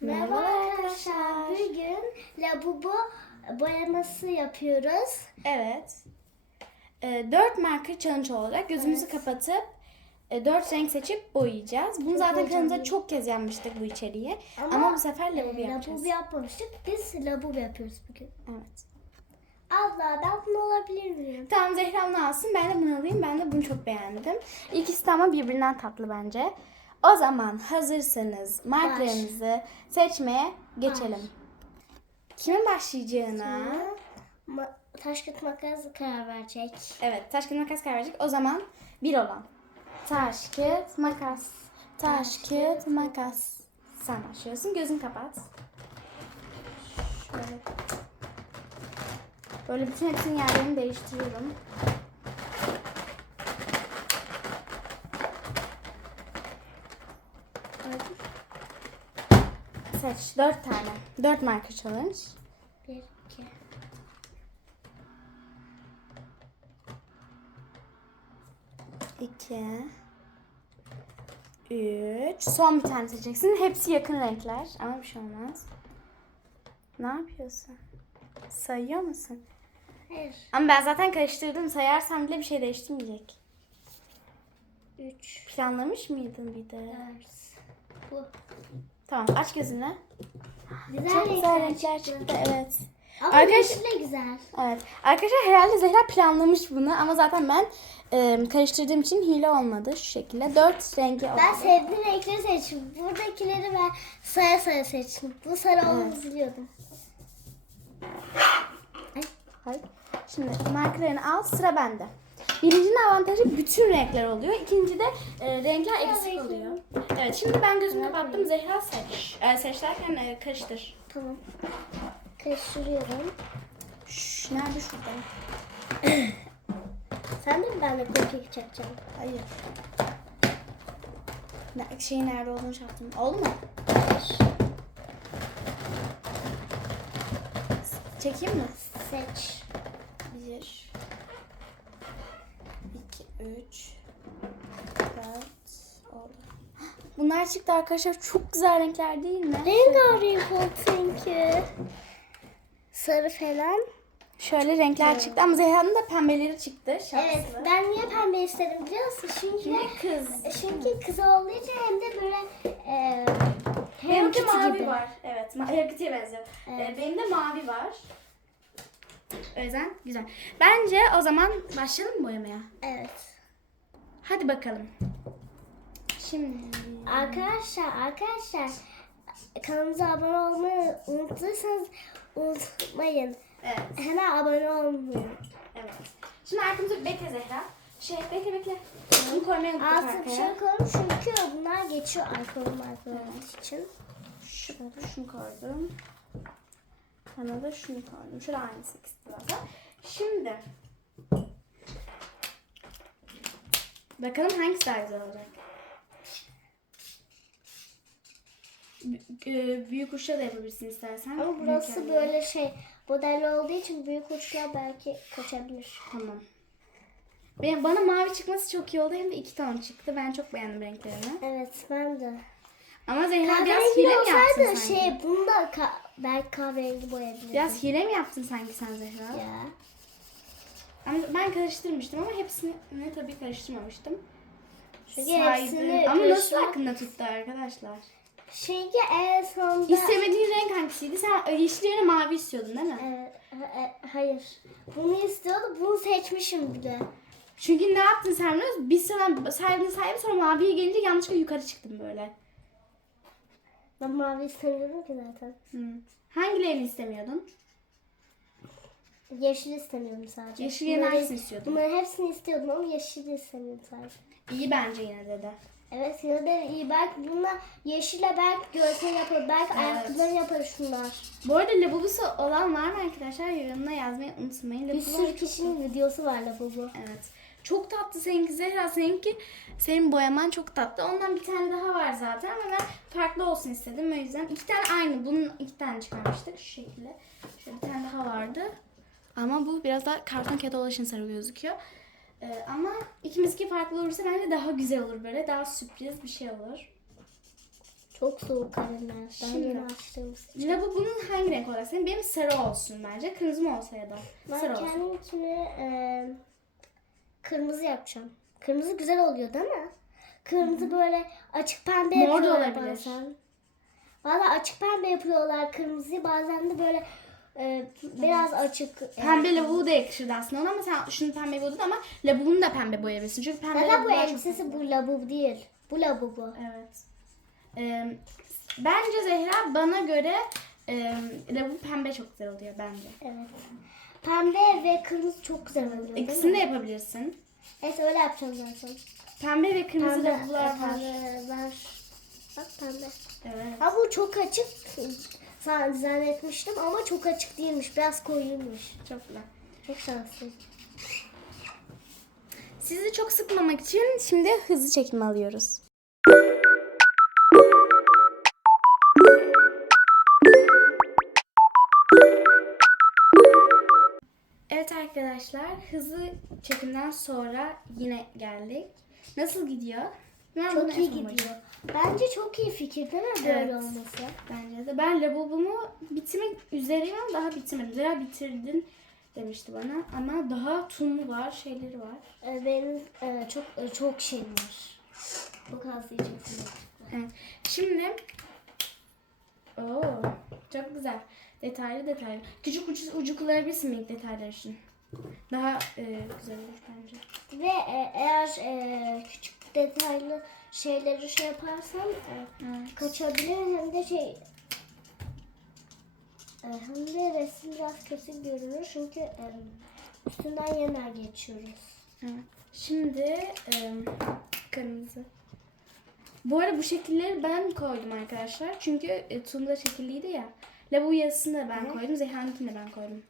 Merhaba arkadaşlar. Bugün labubu boyaması yapıyoruz. Evet. E, 4 marker challenge olarak gözümüzü Evet. kapatıp 4 renk seçip boyayacağız. Bunu Çok zaten heyecanlıyım. çok kez yapmıştık bu içeriği. Ama, Ama, bu sefer e, labubu yapacağız. labubu yapmamıştık. Biz labubu yapıyoruz bugün. Evet. Abla ben bunu alabilir miyim? Tamam Zehra bunu alsın. Ben de bunu alayım. Ben de bunu çok beğendim. İkisi de ama birbirinden tatlı bence. O zaman hazırsanız markerlerinizi seçmeye geçelim. Kimin başlayacağına? Ma- taş kağıt makas karar verecek. Evet, taş kağıt makas karar verecek. O zaman bir olan. Taş kağıt makas. Taş kağıt makas. Sen başlıyorsun. Gözünü kapat. Şöyle. Böyle bütün hepsinin yerlerini değiştiriyorum. Seç. Dört tane. Dört marker challenge. Bir, iki. İki. Üç. Son bir tane seçeceksin. Hepsi yakın renkler. Ama bir şey olmaz. Ne yapıyorsun? Sayıyor musun? Hayır. Ama ben zaten karıştırdım. Sayarsam bile bir şey değiştirmeyecek. Üç. Planlamış mıydın bir de? Dört. Bu. Tamam aç gözünü. Güzel Çok güzel renkler çıktı. Evet. Ama Arkadaş- de güzel. Evet. Arkadaşlar herhalde Zehra planlamış bunu ama zaten ben e, karıştırdığım için hile olmadı şu şekilde. Dört rengi oldu. Ben sevdiğim renkleri seçtim. Buradakileri ben saya saya seçtim. Bu sarı olduğunu biliyordum. Hayır. Şimdi markerlerini al sıra bende. Birincinin avantajı bütün renkler oluyor. İkinci de e, renkler eksik oluyor. Evet şimdi ben gözümü kapattım. Zehra seç. E, seç derken e, karıştır. Tamam. Karıştırıyorum. Şş, nerede şurada? Sen de mi benimle cookie çakacaksın? Hayır. Ne, şeyin nerede olduğunu çaktım. Oldu mu? Çekeyim mi? Seç. 3 4 oldu. Bunlar çıktı arkadaşlar. Çok güzel renkler değil mi? Rengarenk oldu çünkü. Sarı falan. Şöyle renkler evet. çıktı ama Zeyhan'ın da pembeleri çıktı. Şanslı. Evet ben niye pembe istedim biliyor musun? Çünkü ne kız. E, çünkü kız olduğu için hem de böyle e, hem de mavi gibi. var. Evet Hello Kitty'ye benziyor. E, evet. Benim de mavi var. O yüzden güzel. Bence o zaman başlayalım mı boyamaya? Evet. Hadi bakalım. Şimdi. Arkadaşlar arkadaşlar kanalımıza abone olmayı unutursanız unutmayın. Evet. Hemen abone olmayın. Evet. Şimdi arkamızda bekle Zehra. Şey bekle bekle. Bunu koymayı unuttuk Altı bir şey koyalım çünkü bunlar geçiyor alkolüm alkolüm için. Şurada şunu koydum. Sana da şunu koydum. Şöyle aynısı ikisi biraz. Şimdi. Bakalım hangisi daha güzel olacak. E, büyük uçta da yapabilirsin istersen. Ama burası böyle şey model olduğu için büyük uçlar belki kaçabilir. Tamam. Benim, bana mavi çıkması çok iyi oldu. Hem de iki ton çıktı. Ben çok beğendim renklerini. Evet ben de. Ama Zehra biraz hile mi yaptın sanki? şey bunu da ka- belki kahverengi boyayabilirdim. Biraz hile mi yaptın sanki sen Zehra? Ya. Ama ben karıştırmıştım ama hepsini tabii karıştırmamıştım. Çünkü hepsini Ama nasıl karıştırma- aklında tuttu arkadaşlar? Çünkü en sonunda... İstemediğin renk hangisiydi? Sen e, yeşil yerine mavi istiyordun değil mi? Evet, ha- e, hayır. Bunu istiyordu. Bunu seçmişim bir de. Çünkü ne yaptın sen biliyor musun? Biz sana saydın saydın sonra maviye gelince yanlışlıkla yukarı çıktım böyle. Ben mavi istemiyordum ki zaten. Hı. Hangilerini istemiyordun? Yeşil istemiyorum sadece. Yeşil hangisini istiyordun? Bunların hepsini istiyordum ama yeşil istemiyorum sadece. İyi bence yine de de. Evet yine de iyi. Belki bununla yeşille belki görsel yapar. Belki Evet. ayakkabıları yapar şunlar. Bu arada labubusu olan var mı arkadaşlar? Yorumuna yazmayı unutmayın. Bir Labubu sürü kişinin videosu var la bu bu. Evet. Çok tatlı seninki Zehra. Seninki senin boyaman çok tatlı. Ondan bir tane daha var zaten ama ben farklı olsun istedim. O yüzden iki tane aynı. Bunun iki tane çıkarmıştık şu şekilde. Şöyle bir tane daha vardı. Ama bu biraz daha karton kağıt için sarı gözüküyor. Ee, ama ikimizinki farklı olursa bence daha güzel olur böyle. Daha sürpriz bir şey olur. Çok soğuk kalemler. Daha Şimdi. yeni açtığımız için. Lavabonun hangi renk olacak? Senin benim sarı olsun bence. Kırmızı mı olsa ya da. Ben sarı olsun. kendimkini e, kırmızı yapacağım. Kırmızı güzel oluyor değil mi? Kırmızı böyle açık pembe Mor yapıyorlar olabilir. bazen. Valla açık pembe yapıyorlar kırmızıyı. Bazen de böyle e, biraz açık. e, Pembe lavuğu da yakışırdı aslında ona ama sen şunu pembe boyadın ama lavuğunu da pembe boyayabilirsin. Çünkü pembe Zaten bu elbisesi bu labub değil. Bu labubu. Evet. Ee, bence Zehra bana göre e, lavabo pembe çok güzel oluyor bence. Evet. Pembe ve kırmızı çok güzel oluyor değil İkisini de mi? yapabilirsin. Evet öyle yapacağım zaten. Pembe ve kırmızı Pembe, lavabolar var. pembe var. Bak pembe. Evet. Ha bu çok açık Sa- zannetmiştim ama çok açık değilmiş. Biraz koyuymuş. Çok güzel. Çok şanslıyım. Sizi çok sıkmamak için şimdi hızlı çekim alıyoruz. Evet arkadaşlar hızlı çekimden sonra yine geldik. Nasıl gidiyor? Ben Çok iyi gidiyor. bakacağım. Bence çok iyi fikir değil mi böyle Evet. olması? Bence de. Ben lavabomu bitirmek üzereyim ama daha bitirmedim. Zira bitirdin demişti bana. Ama daha tumu var, şeyleri var. Ee, Benim e, çok e, çok şeyim var. Çok az diyecektim. Evet. Şimdi Oo, çok güzel. Detaylı detaylı. Küçük ucu, ucu kullanabilirsin minik detaylar için. Daha e, güzel olur bence. Ve e, eğer e, küçük detaylı şeyleri şey yaparsan e, Evet. kaçabilir hem de şey e, hem de resim biraz kötü görünür çünkü e, üstünden yener geçiyoruz. Evet. Şimdi e, kırmızı. Bu arada bu şekilleri ben koydum arkadaşlar. Çünkü e, Tunda şekilliydi ya. Lavabo yazısını da ben Hı. koydum. Zeha'nınkini de ben koydum.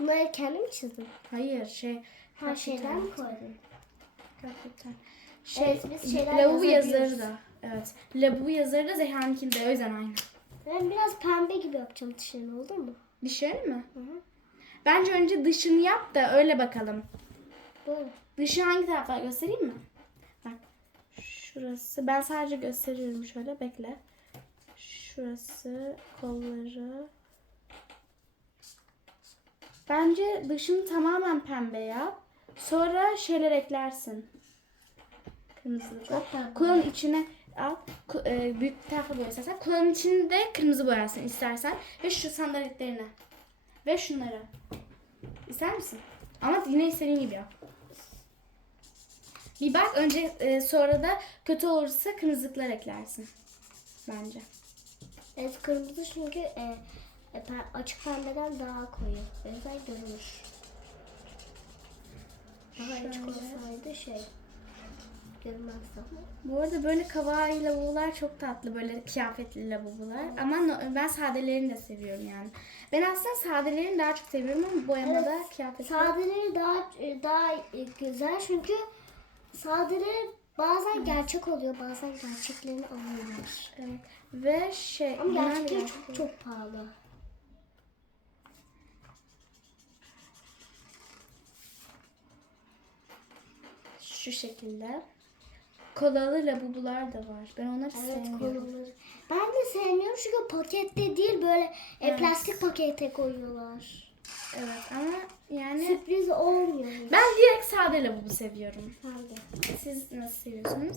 Bunları kendin mi çizdin? Hayır şey. Her şeyden mi koydun? Gerçekten. Şey, Evet, biz şeyler yazabiliyoruz. yazarı da. Evet. Lavabo yazarı da Zeha'nınkini de o yüzden aynı. Ben biraz pembe gibi yapacağım dışarını oldu mu? Dışarı mı? Hı hı. Bence önce dışını yap da öyle bakalım. Böyle. Dışı hangi tarafta göstereyim mi? Bak. Şurası. Ben sadece gösteriyorum şöyle. Bekle. Şurası. Kolları. Bence dışını tamamen pembe yap. Sonra şeyler eklersin. Kırmızı. Çok pembe. Kulağın içine al. E, büyük bir tarafa boya istersen. Kulağın içini de kırmızı boyarsın istersen. Ve şu sandaletlerine. Ve şunları. İster misin? Ama yine istediğin gibi yap. Bir bak önce e, sonra da kötü olursa kırmızılıklar eklersin. Bence. Evet kırmızı çünkü e, e, açık pembeden daha koyu. O yüzden görünür. Daha açık olsaydı şey görünmezdi ama. Bu arada böyle kawaii lavabolar çok tatlı. Böyle kıyafetli lavabolar. Ama no- ben sadelerini de seviyorum yani. Ben aslında sadelerini daha çok seviyorum ama boyamada Evet, kıyafetli. Sadeleri daha e, daha e, güzel çünkü sadeleri bazen gerçek oluyor bazen gerçeklerini alıyorlar. Evet. Ve şey. Ama gerçekleri gerçek çok çok pahalı. Şu şekilde. Kolalı labubular da var. Ben onları Evet sevmiyorum. kolumları. Ben de sevmiyorum çünkü pakette değil böyle e, Evet. plastik pakete koyuyorlar. Evet ama yani Sürpriz olmuyor. ben direkt sade labubu seviyorum. Ben de. Siz nasıl seviyorsunuz?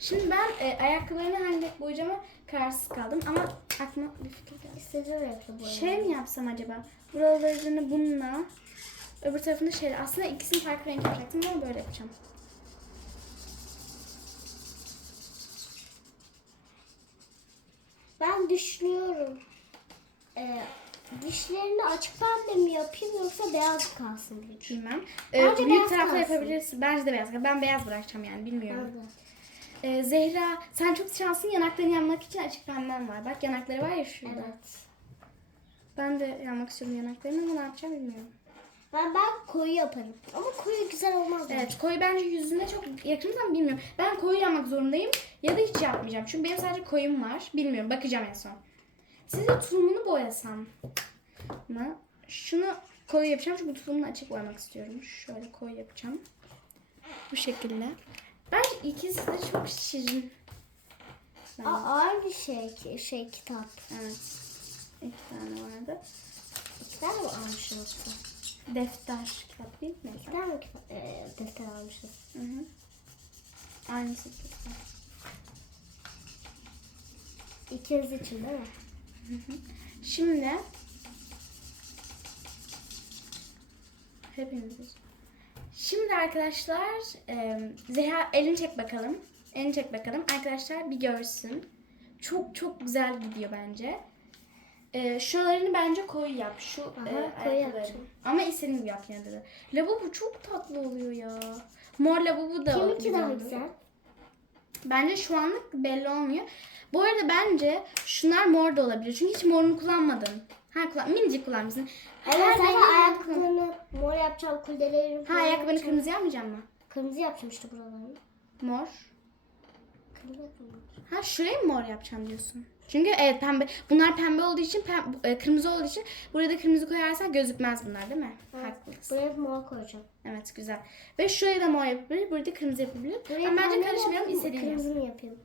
Şimdi ben e, ayakkabılarını hangi boyayacağıma kararsız kaldım ama aklıma bir fikir geldi. İstediğim renkli boyayalım. Şey mi yapsam acaba? Buralarını bununla öbür tarafını şeyle. Aslında ikisini farklı renk yapacaktım ama böyle yapacağım. Ben düşünüyorum. Ee, dişlerini açık pembe mi yapayım yoksa beyaz kalsın düşünüyorum. Bilmem. E, Bence büyük beyaz tarafta kalsın. yapabilirsin. Bence de beyaz. Ben beyaz bırakacağım yani bilmiyorum. Ee, Zehra sen çok şanslısın yanaklarını yanmak için açık pemben var. Bak yanakları var ya şurada. Evet. Ben de yanmak istiyorum yanaklarını ama ne yapacağım bilmiyorum. Ben ben koyu yaparım. Ama koyu güzel olmaz. bence. Evet koyu bence yüzüne çok yakın ama bilmiyorum. Ben koyu yanmak zorundayım ya da hiç yapmayacağım. Çünkü benim sadece koyum var. Bilmiyorum bakacağım en son. Size tulumunu boyasam mı? Şunu koyu yapacağım çünkü tulumunu açık boyamak istiyorum. Şöyle koyu yapacağım. Bu şekilde. Bence ikisi de çok şirin. bence. Aa, aynı şey, şey kitap. Evet. İki tane vardı. İki tane mi yoksa? Defter kitap değil mi? İki tane mi kitap, e, defter almışız? Hı hı. Aynısı defter. İkiniz için değil mi? Şimdi hepimiz. Şimdi arkadaşlar e, Zehra elini çek bakalım. Elini çek bakalım. Arkadaşlar bir görsün. Çok çok güzel gidiyor bence. E, şuralarını bence koyu yap. Şu Aha, e, koyu yapacağım. Ama istediğin gibi yap de. Labubu çok tatlı oluyor ya. Mor labubu da Kiminki daha güzel? Bence şu anlık belli olmuyor. Bu arada bence şunlar mor da olabilir. Çünkü hiç morunu kullanmadın. Ha kullan, minicik kullanmışsın. Evet Her kullan. ayakkabılarını mor yapacağım, kuldelerini Ha ayakkabını kırmızı yapmayacak mı? Kırmızı yapacağım işte buralarını. Mor. Kırmızı yapacağım. Ha şurayı mı mor yapacağım diyorsun? Çünkü evet pembe. Bunlar pembe olduğu için pem- e, kırmızı olduğu için buraya da kırmızı koyarsan gözükmez bunlar değil mi? Evet. Haklısın. Buraya mor koyacağım. Evet güzel. Ve şuraya da mor yapabilir, burada kırmızı yapabilir. Buraya Ama bence pembe karışmayalım yapayım, istediğin yap. Kırmızı mı yapayım?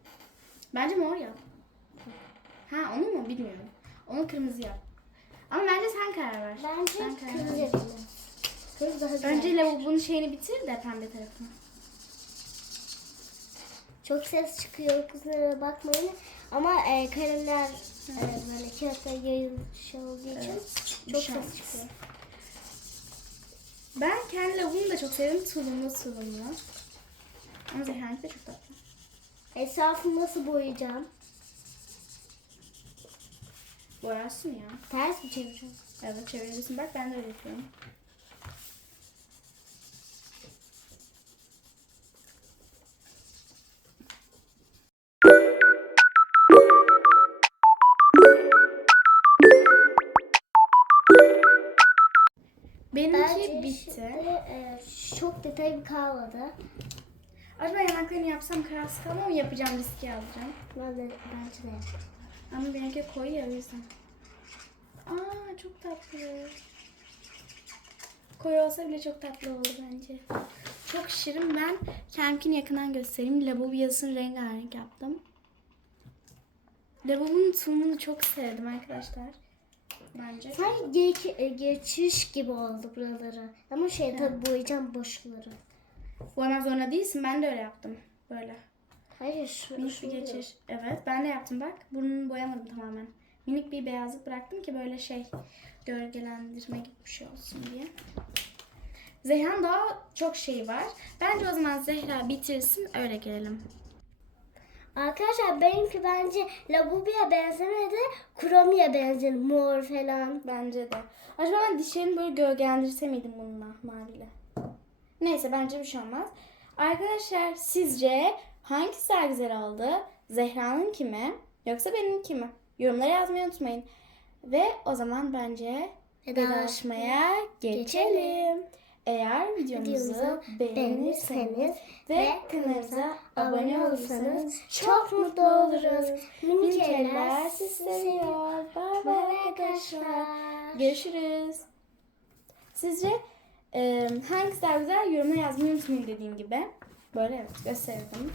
Bence mor yap. Ha onu mu bilmiyorum. Onu kırmızı yap. Ama bence sen karar ver. Bence Sen karar kırmızı ver. yapayım. Kırmızı daha güzel. Önce lavabonun şeyini bitir de pembe tarafını. Çok ses çıkıyor kusura bakmayın. Ama e, kalemler e, böyle kağıtta yayılmış olduğu için Evet, çok olmaz. ses çıkıyor. Ben kendi lavabomu da çok seviyorum. Tulumlu tulumlu. Ama Zehra'nınki de çok tatlı. Etrafını nasıl boyayacağım? Boyarsın ya. Ters mi çevireceğim? Evet çevirebilirsin. Bak ben de öyle yapıyorum. Benimki Bence bitti. şimdi e, çok detay kalmadı. Acaba yanaklarını yapsam kararsız kalmam ama yapacağım riski alacağım. Ben de, bence de yapayım. Ama benimki koyu ya o yüzden. Aa çok tatlı. Koyu olsa bile çok tatlı oldu bence. Çok şirin. Ben kendimkini yakından göstereyim. Labubu yazısını rengarenk yaptım. Labubu'nun sunumunu çok sevdim arkadaşlar. Bence. Sanki ge- e, geçiş gibi oldu buraları. Ama şey tabii boyayacağım boşları. Boyamak zorunda değilsin. Ben de öyle yaptım. Böyle. Hayır şu, Minik bir geçiş. Evet ben de yaptım bak. Burnunu boyamadım tamamen. Minik bir beyazlık bıraktım ki böyle şey gölgelendirme gibi bir şey olsun diye. Zehra'nın daha çok şey var. Bence o zaman Zehra bitirsin öyle gelelim. Arkadaşlar benimki bence Labubu'ya benzemedi. Kuromi'ye benzedi. Mor falan. Bence de. Acaba ben dişlerimi böyle gölgelendirse miydim bununla maviyle? Neyse bence bir şey olmaz. Arkadaşlar sizce hangisi daha güzel oldu? Zehra'nınki mi? Yoksa benimki mi? Yorumlara yazmayı unutmayın. Ve o zaman bence vedalaşmaya geçelim. Eğer videomuzu beğenirseniz ve kanalımıza abone olursanız çok mutlu oluruz. Minik eller sizi seviyor. Bay bay arkadaşlar. Görüşürüz. Sizce e, hangisi daha güzel yorumlara yazmayı unutmayın dediğim gibi. Böyle evet gösterdim.